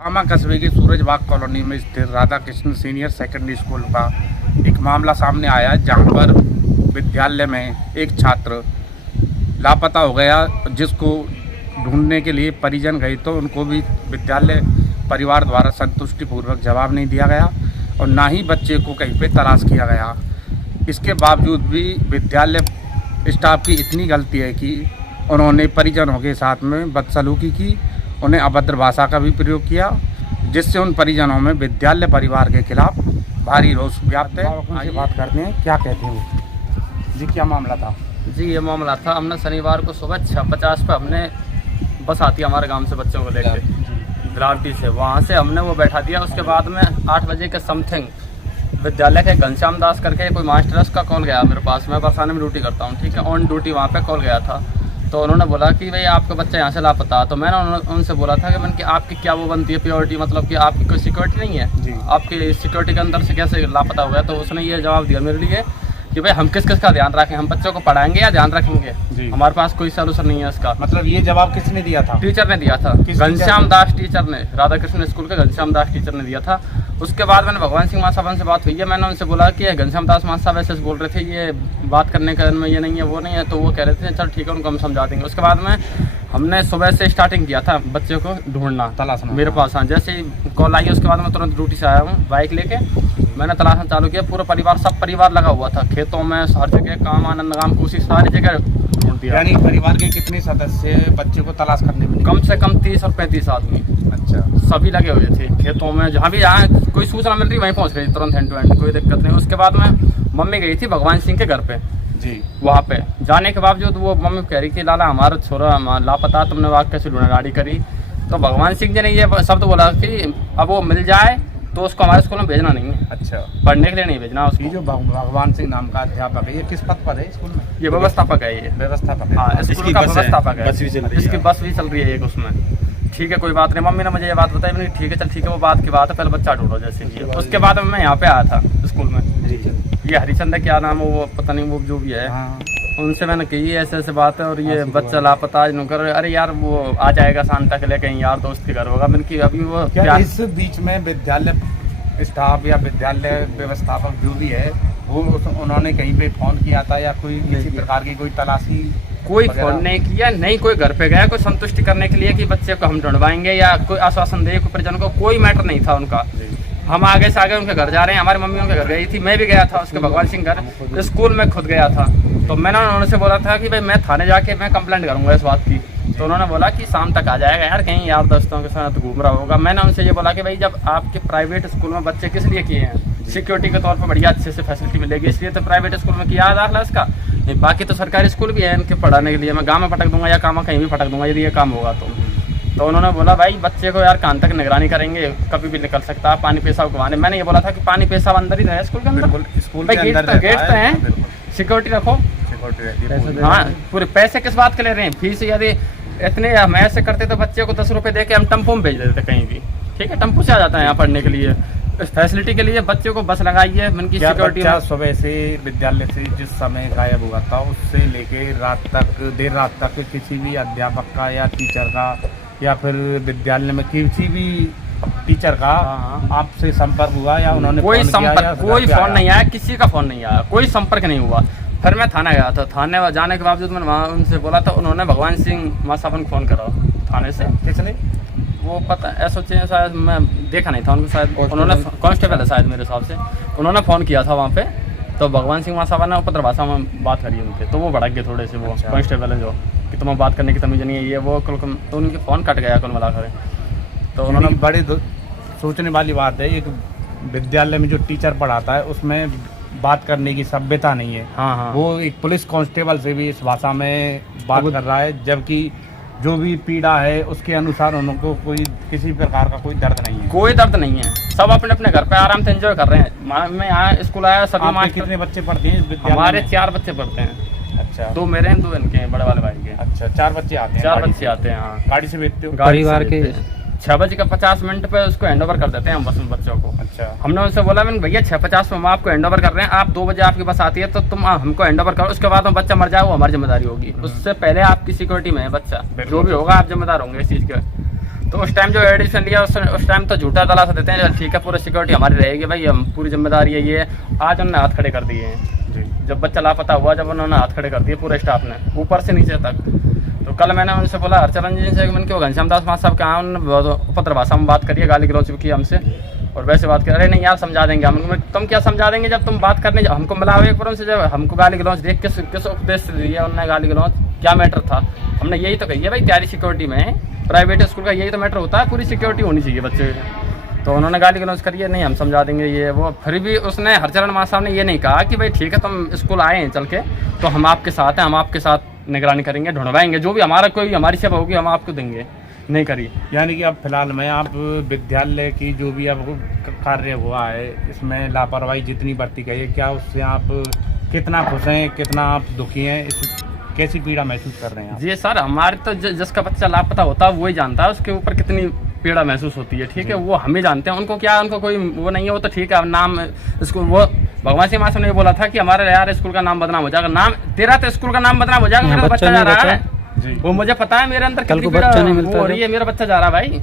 आमा कस्बे की सूरजबाग कॉलोनी में स्थित Radha Krishna senior secondary school का एक मामला सामने आया, जहां पर विद्यालय में एक छात्र लापता हो गया, जिसको ढूंढने के लिए परिजन गए तो उनको भी विद्यालय परिवार द्वारा संतुष्टिपूर्वक जवाब नहीं दिया गया और ना ही बच्चे को कहीं पे तलाश किया गया। इसके बावजूद भी विद्यालय स्टाफ की इतनी गलती है कि उन्होंने परिजनों के साथ में बदसलूकी की, उन्हें अभद्र भाषा का भी प्रयोग किया, जिससे उन परिजनों में विद्यालय परिवार के खिलाफ भारी रोष व्याप्त है। उनसे बात करते हैं, क्या कहते हैं वो जी, क्या मामला था? जी ये मामला था, हमने शनिवार को सुबह 6:50 पे हमने बस आती है हमारे गांव से बच्चों को लेकर ग्रावटी से, वहाँ से हमने वो बैठा दिया। उसके बाद में 8 बजे के समथिंग विद्यालय के घनश्याम दास करके कोई मास्टर है, उसका कॉल गया मेरे पास। मैं बरसाने में ड्यूटी करता हूँ, ठीक है, ऑन ड्यूटी वहाँ पे कॉल गया था। तो उन्होंने बोला कि भाई आपका बच्चा यहाँ से लापता। तो मैंने उनसे बोला था कि आपकी क्या वो बनती है प्योरिटी, मतलब कि आपकी कोई सिक्योरिटी नहीं है, आपकी सिक्योरिटी के अंदर से कैसे लापता हो गया। तो उसने ये जवाब दिया मेरे लिए कि भाई हम किस किस का ध्यान रखें, हम बच्चों को पढ़ाएंगे या ध्यान रखेंगे, हमारे पास कोई सोल्यूशन नहीं है इसका। मतलब ये जवाब किसने दिया था? टीचर ने दिया था, घनश्याम दास टीचर ने, राधा कृष्ण स्कूल के घनश्याम दास टीचर ने दिया था। उसके बाद मैंने भगवान सिंह महासाब से बात हुई है, मैंने उनसे बोला कि घनश्याम दास महासाब ऐसे बोल रहे थे, ये बात करने का में ये नहीं है वो नहीं है। तो वो कह रहे थे चल ठीक है, उनको हम समझा देंगे। उसके बाद में हमने सुबह से स्टार्टिंग किया था बच्चे को ढूंढना, तलाशना मेरे पास। हाँ, जैसे ही कॉल आई उसके बाद मैं तुरंत ड्यूटी से आया हूँ बाइक लेके, मैंने तलाशना चालू किया। पूरा परिवार, सब परिवार लगा हुआ था, खेतों में, हर जगह, काम, आनंदगाम, कोसी, सारी जगह ढूंढ दिया। यानी परिवार के कितने सदस्य बच्चे को तलाश करने में? कम से कम 30 और 35 आदमी। अच्छा, सभी लगे हुए थे खेतों में, जहाँ भी यहाँ कोई सूचना मिल रही वहीं पहुँच गई तुरंत, हैंड टू हैंड, कोई दिक्कत नहीं। उसके बाद में मम्मी गई थी भगवान सिंह के घर पे जी, वहाँ पे जाने के बावजूद वो मम्मी कह रही कि लाला हमारा छोरा लापता, तुमने वाक़ कैसे ढूंढाड़ी करी। तो भगवान सिंह जी ने ये शब्द बोला कि अब वो मिल जाए तो उसको हमारे स्कूल में भेजना नहीं है। अच्छा, पढ़ने के लिए नहीं भेजना उसको। जो भगवान सिंह नाम का अध्यापक है, ये किस पद पर है स्कूल में? ये व्यवस्थापक है, ये व्यवस्थापक। हाँ, स्कूल का व्यवस्थापक है, इसकी बस भी चल रही है एक उसमें। ठीक है, कोई बात नहीं। मम्मी ने मुझे ये बात बताई, मैंने ठीक है चल ठीक है, वो बात की बात है, पहले बच्चा ढूंढो जैसे कि। उसके बाद में मैं यहाँ पे आया था स्कूल में, ये हरिचंद क्या नाम है वो पता नहीं, वो जो भी है, उनसे मैंने कही ऐसे ऐसे बात है और ये बच्चा लापता कर। अरे यार वो आ जाएगा शाम तक ले, कहीं यार दोस्त के घर होगा। मैंने कि अभी वो क्या इस बीच में विद्यालय स्टाफ या विद्यालय व्यवस्थापक जो भी है वो उन्होंने कहीं पे फोन किया था या कोई किसी प्रकार की कोई तलाशी? कोई फोन नहीं किया, नहीं कोई घर पे गया कोई संतुष्टि करने के लिए कि बच्चे को हम ढूंढवाएंगे या कोई आश्वासन दे, कोई परिजन को कोई मैटर नहीं था उनका। हम आगे से आगे उनके घर जा रहे हैं, हमारी मम्मी उनके घर गई थी, मैं भी गया था उसके भगवान सिंह घर, स्कूल में खुद गया था। तो मैंने उनसे बोला था कि भाई मैं थाने जाके मैं कंप्लेंट करूंगा इस बात की। तो उन्होंने बोला कि शाम तक आ जाएगा यार, कहीं यार दोस्तों के साथ घूम रहा होगा। मैंने उनसे ये बोला कि भाई जब आपके प्राइवेट स्कूल में बच्चे किस लिए किए हैं, सिक्योरिटी के तौर पर बढ़िया अच्छे से फैसिलिटी मिलेगी, इसलिए तो प्राइवेट स्कूल में किया दाखिला इसका। बाकी तो सरकारी स्कूल भी है इनके पढ़ाने के लिए, मैं गाँव में फटक दूंगा या काम कहीं भी फटक दूंगा यदि ये काम होगा तो उन्होंने बोला भाई बच्चे को यार कहाँ तक निगरानी करेंगे, कभी भी निकल सकता है, पानी पेशाब गवाने। मैंने ये बोला था कि पानी पेशाब अंदर ही रहे स्कूल के अंदर, स्कूल भाई गेट तो हैं, सिक्योरिटी रखो। हाँ, पूरे पैसे किस बात के ले रहे हैं? फीस यदि इतने हम ऐसे करते तो बच्चे को 10 रुपये दे के हम टेम्पो में भेज देते कहीं भी, ठीक है, टेम्पो से आ जाता है यहाँ पढ़ने के लिए, फैसिलिटी के लिए। बच्चे को बस लगाइए, उनकी सिक्योरिटी। सुबह से विद्यालय से जिस समय गायब हुआ था उससे लेके रात तक, देर रात तक किसी भी अध्यापक का या टीचर का या फिर विद्यालय में किसी भी टीचर का आपसे संपर्क हुआ या उन्होंने कोई संपर्क, कोई फोन नहीं आया, किसी का फोन नहीं आया, कोई संपर्क नहीं हुआ। फिर मैं थाना गया था, थाने जाने के बावजूद मैंने वहाँ उनसे बोला था, उन्होंने भगवान सिंह मासाबन फोन करा थाने से। किसने? वो पता SOC शायद, मैं देखा नहीं था उनको, शायद उन्होंने कांस्टेबल है शायद मेरे हिसाब से, उन्होंने फ़ोन किया था वहाँ पे। तो भगवान सिंह महासाबा ने उपद्र भाषा में बात करी उनके, तो वो भड़क गए थोड़े से, वो कांस्टेबल है जो कि तुम्हें बात करने की तमीज़ नहीं है ये वो, तो उनके फ़ोन कट गया कुल मिलाकर। तो उन्होंने बड़ी सोचने वाली बात है, एक विद्यालय में जो टीचर पढ़ाता है उसमें बात करने की सभ्यता नहीं है। हाँ, वो एक पुलिस कांस्टेबल से भी इस भाषा में बात कर रहा है, जबकि जो भी पीड़ा है उसके अनुसार उनको कोई किसी प्रकार का कोई दर्द नहीं है। कोई दर्द नहीं है, सब अपने अपने घर पे आराम से एंजॉय कर रहे हैं। मैं यहाँ स्कूल आया, सभी कितने बच्चे पढ़ते हैं? हमारे 4 बच्चे पढ़ते हैं। अच्छा, 2 मेरे हैं, 2 इनके हैं, बड़े वाले भाई के। अच्छा, 4 बच्चे आते हैं? 4 बच्चे आते हैं। हाँ, गाड़ी से भेजते हो? परिवार के 6:50 पे उसको हैंड ओवर कर देते हैं हम बस में बच्चों को। अच्छा, हमने उनसे बोला मैंने भैया 6:50 में हम आपको हैंड ओवर कर रहे हैं, आप 2 बजे आपकी बस आती है तो तुम हमको हैंड ओवर करो, उसके बाद में बच्चा मर जाए वो हमारी जिम्मेदारी होगी, उससे पहले आपकी सिक्योरिटी में है बच्चा, जो भी होगा आप जिम्मेदार होंगे इस चीज़ के। तो उस टाइम जो एडिशन लिया उस टाइम तो झूठा दलासा देते हैं, ठीक है पूरी सिक्योरिटी हमारी रहेगी भाई, हम पूरी जिम्मेदारी है ये। आज उन्होंने हाथ खड़े कर दिए हैं जी। जब बच्चा लापता हुआ, जब उन्होंने हाथ खड़े कर दिए पूरे स्टाफ ने ऊपर से नीचे तक। तो कल मैंने उनसे बोला हरचरण जी से, मैंने क्यों घनश्याम दास साहब के यहाँ उन्होंने उपद्र भाषा में बात करिए, गाली गलौज की हमसे और वैसे बात कर, अरे नहीं यार समझा देंगे हम। तुम क्या समझा देंगे जब तुम बात करने हमको मिलाओ एक बार उनसे, जब हमको गाली गलौज देख किस उपदेश से दिया उन्होंने गाली गलौज, क्या मैटर था? हमने यही तो कही है भाई, तैयारी सिक्योरिटी में प्राइवेट स्कूल का यही तो मैटर होता है, पूरी सिक्योरिटी होनी चाहिए बच्चे की। तो उन्होंने गाली गलौज करी है, नहीं हम समझा देंगे ये वो। फिर भी उसने हरचरण मां साहब ने ये नहीं कहा कि भाई ठीक है तुम स्कूल आए हैं चल के तो हम आपके साथ हैं, हम आपके साथ निगरानी करेंगे, ढूंढवाएंगे, जो भी हमारा कोई हमारी सेवा होगी हम आपको देंगे। नहीं करी। यानी कि अब फिलहाल में आप विद्यालय की जो भी अब कार्य हुआ है इसमें लापरवाही जितनी बरती गई है, क्या उससे आप कितना खुश हैं, कितना आप दुखी हैं, कैसी पीड़ा महसूस कर रहे हैं आप? जी सर, हमारे तो जिसका बच्चा लापता होता है वही जानता है उसके ऊपर कितनी पीड़ा महसूस होती है, ठीक है, वो हमें जानते हैं। उनको क्या, उनको कोई वो नहीं है, वो तो ठीक है नाम स्कूल, वो भगवान सिंह मास्टर ने बोला था कि हमारे यार स्कूल का नाम बदनाम हो जाएगा, नाम तेरा तो स्कूल का नाम बदनाम हो जाएगा, मेरा बच्चा जा रहा है वो मुझे पता है, मेरे अंदर कितनी पीड़ा हो रही है, मेरा बच्चा जा रहा है भाई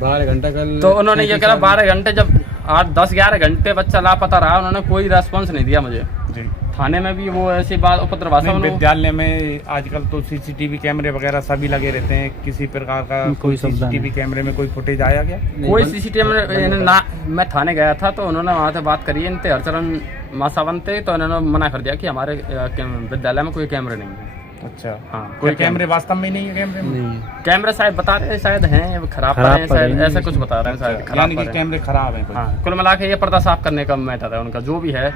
12 घंटा कल। तो उन्होंने ये कहा 12 घंटे, जब 8-10-11 घंटे बच्चा लापता रहा, उन्होंने कोई रेस्पॉन्स नहीं दिया मुझे जी। थाने में भी वो ऐसी बात उपद्र भाषा। विद्यालय में आजकल तो सीसीटीवी कैमरे वगैरह सभी लगे रहते हैं, किसी प्रकार का कोई सीसीटीवी कैमरे में कोई फुटेज आया क्या? कोई सीसीटीवी ना, मैं थाने गया था तो उन्होंने वहाँ से बात करी इनते हरचरण मां सावंत थे, तो उन्होंने मना कर दिया कि हमारे विद्यालय में कोई कैमरे नहीं है। अच्छा हाँ, कोई कैमरे वास्तव में नहीं है? कैमरे नहीं, कैमरे शायद बता रहे हैं, शायद हैं खराब हैं, शायद ऐसा कुछ बता रहे हैं, शायद खराब, यानी कि कैमरे खराब हैं। हाँ, कुल मिला के ये पर्दा साफ करने का मैटर है उनका, जो भी है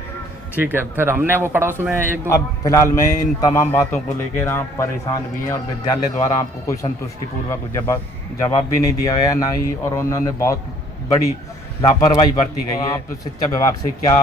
ठीक है। फिर हमने वो पड़ोस में एक दो, अब फिलहाल में इन तमाम बातों को लेकर आप परेशान भी हैं और विद्यालय द्वारा आपको कोई संतुष्टिपूर्वक जवाब भी नहीं दिया गया ना ही, और उन्होंने बहुत बड़ी लापरवाही बरती गई है। आप शिक्षा विभाग से क्या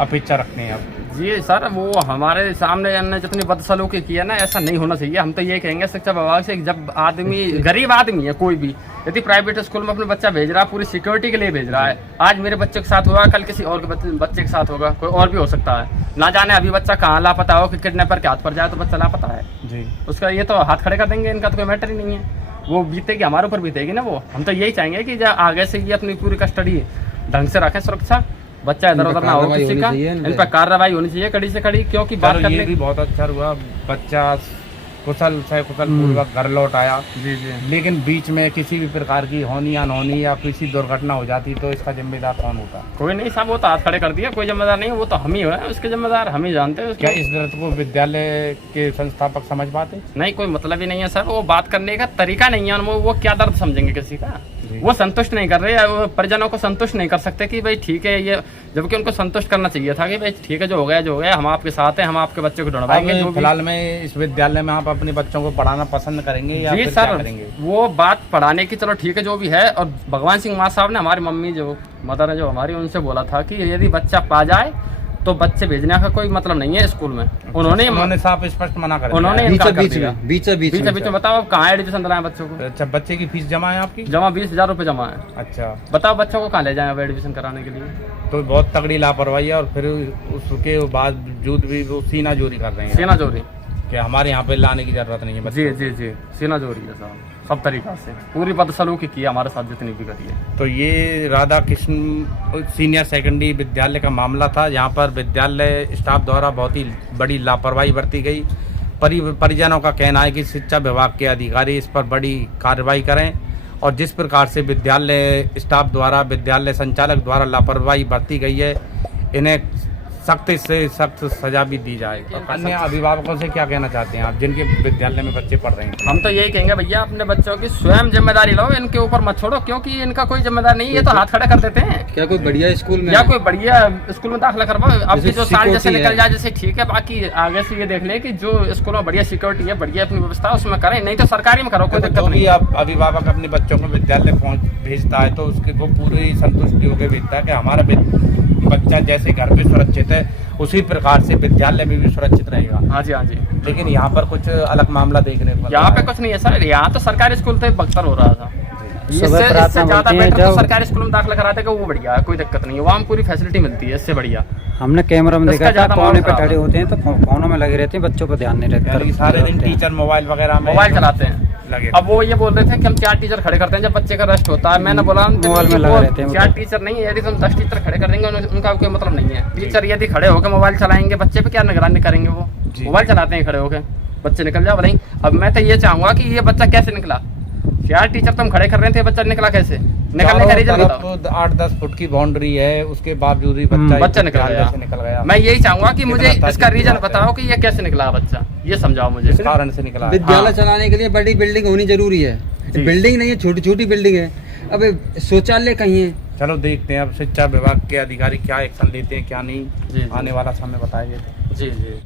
अपेक्षा रखते हैं आप? जी सर, वो हमारे सामने हमने जितनी बदसलूकी की है ना, ऐसा नहीं होना चाहिए। हम तो ये कहेंगे शिक्षा विभाग से, जब आदमी गरीब आदमी है कोई भी, यदि प्राइवेट स्कूल में अपने बच्चा भेज रहा है, पूरी सिक्योरिटी के लिए भेज रहा है, आज मेरे बच्चे के साथ हुआ, कल किसी और के बच्चे के साथ होगा, कोई और भी हो सकता है, ना जाने अभी बच्चा कहाँ लापता हो कि किडनैपर के हाथ पर जाए तो बच्चा लापता है जी, उसका ये तो हाथ खड़े कर देंगे, इनका तो कोई मैटर ही नहीं है। वो बीतेगी हमारे ऊपर बीतेगी ना वो। हम तो यही चाहेंगे कि जब आगे से ये अपनी पूरी कस्टडी ढंग से रखें, सुरक्षा, बच्चा इधर उधर ना हो किसी का, इन पर कार्रवाई होनी चाहिए कड़ी से कड़ी, क्योंकि बात करने ये भी बहुत अच्छा हुआ, बच्चा कुशल से कुशल पूर्वक घर लौट आया जी जी। लेकिन बीच में किसी भी प्रकार की होनी अनहोनी या किसी दुर्घटना हो जाती तो इसका जिम्मेदार कौन होता? कोई नहीं साहब, वो तो हाथ खड़े कर दिया, कोई जिम्मेदार नहीं, वो तो हम ही है उसके जिम्मेदार, हम ही जानते हैं। क्या इस दर्द को विद्यालय के संस्थापक समझ पाते? नहीं, कोई मतलब ही नहीं है सर, वो बात करने का तरीका नहीं है, वो क्या दर्द समझेंगे किसी का, वो संतुष्ट नहीं कर रहे, वो परिजनों को संतुष्ट नहीं कर सकते कि भाई ठीक है ये, जबकि उनको संतुष्ट करना चाहिए था कि भाई ठीक है जो हो गया, हम आपके साथ हैं, हम आपके बच्चे को ढूंढवाएंगे। फिलहाल में इस विद्यालय में आप अपने बच्चों को पढ़ाना पसंद करेंगे या जी सर, वो बात पढ़ाने की चलो ठीक है जो भी है, और भगवान सिंह मां साहब ने, हमारी मम्मी जो मदर है जो हमारी, उनसे बोला था कि यदि बच्चा पा जाए तो बच्चे भेजने का कोई मतलब नहीं है स्कूल में। उन्होंने साफ स्पष्ट मना कर दिया, उन्होंने बीच में बताओ अब कहाँ एडमिशन दिलाएं बच्चों को? अच्छा, बच्चे की फीस जमा है आपकी? जमा 20,000 रुपये जमा है। अच्छा, बताओ बच्चों को कहाँ ले जाएं अब एडमिशन कराने के लिए? तो बहुत तगड़ी लापरवाही है, और फिर उसके बावजूद भी वो सीना जोरी कर रहे हैं। सीना जोरी कि हमारे यहाँ पे लाने की जरूरत नहीं है। जी जी जी, सीना जोरी है साहब, सब तरीका से पूरी बदसलूकी की हमारे साथ जितनी भी करी है। तो ये राधा कृष्ण सीनियर सेकेंडरी विद्यालय का मामला था, जहाँ पर विद्यालय स्टाफ द्वारा बहुत ही बड़ी लापरवाही बरती गई। परिजनों का कहना है कि शिक्षा विभाग के अधिकारी इस पर बड़ी कार्रवाई करें, और जिस प्रकार से विद्यालय स्टाफ द्वारा, विद्यालय संचालक द्वारा लापरवाही बरती गई है, इन्हें सख्त से सख्त सजा भी दी जाए। अन्य अभिभावकों से क्या कहना चाहते हैं आप, जिनके विद्यालय में बच्चे पढ़ रहे हैं? हम तो यही कहेंगे भैया, अपने बच्चों की स्वयं जिम्मेदारी लो, इनके ऊपर मत छोड़ो, क्योंकि इनका कोई जिम्मेदार नहीं है, ये तो हाथ खड़े कर देते हैं। क्या कोई बढ़िया स्कूल में, या कोई बढ़िया स्कूल में दाखिला करवाओ, अब जो साल जैसे निकल जाए जैसे ठीक है, बाकी आगे से ये देख ले कि जो स्कूल में बढ़िया सिक्योरिटी है, बढ़िया अपनी व्यवस्था उसमें करें, नहीं तो सरकारी में करो, कोई दिक्कत नहीं। अभिभावक अपने बच्चों को विद्यालय भेजता है तो उसके वो पूरी संतुष्टि होकर भेजता है कि हमारा बच्चा जैसे घर पे सुरक्षित है उसी प्रकार से विद्यालय में भी सुरक्षित रहेगा। हाँ जी, हाँ जी। लेकिन यहाँ पर कुछ अलग मामला देखने को, यहाँ पे कुछ नहीं है सर, यहाँ तो सरकारी स्कूल तो बदतर हो रहा था, इससे ज्यादा बेहतर तो सरकारी स्कूल में दाखिला कराते हैं, वो बढ़िया है, कोई दिक्कत नहीं है, वहाँ पूरी फैसिलिटी मिलती है, इससे बढ़िया। हमने कैमरा में देखा था, कोने पे खड़े होते हैं तो फोनों में लगे रहते हैं, बच्चों पर ध्यान नहीं रहता, सारे दिन टीचर मोबाइल वगैरह मोबाइल चलाते हैं। लगे। अब वो ये बोल रहे थे कि हम 4 टीचर खड़े करते हैं जब बच्चे का रेस्ट होता है। मैंने बोला मोबाइल में लगे रहते हैं 4 टीचर नहीं है, यदि तुम 10 टीचर खड़े कर देंगे उनका कोई मतलब नहीं है। टीचर यदि खड़े होकर मोबाइल चलाएंगे बच्चे पे क्या निगरानी करेंगे? वो मोबाइल चलाते हैं खड़े होकर, बच्चे निकल जाओ नहीं। अब मैं तो ये चाहूंगा कि ये बच्चा कैसे निकला? 4 टीचर तुम खड़े कर रहे थे, बच्चा निकला कैसे? निकलने का रीजन बताओ। 8-10 फुट की बाउंड्री है, उसके बावजूद ही बच्चा निकल गया। मैं यही चाहूंगा कि मुझे इसका रीजन बताओ कि ये कैसे निकला बच्चा, ये समझाओ मुझे। इस कारण से निकला। विद्यालय चलाने के लिए बड़ी बिल्डिंग होनी जरूरी है। बिल्डिंग नहीं है, छोटी छोटी बिल्डिंग है। अब शौचालय कहीं है। चलो देखते हैं अब शिक्षा विभाग के अधिकारी क्या एक्शन लेते हैं क्या नहीं, जी। आने वाला समय बताएंगे। जी जी।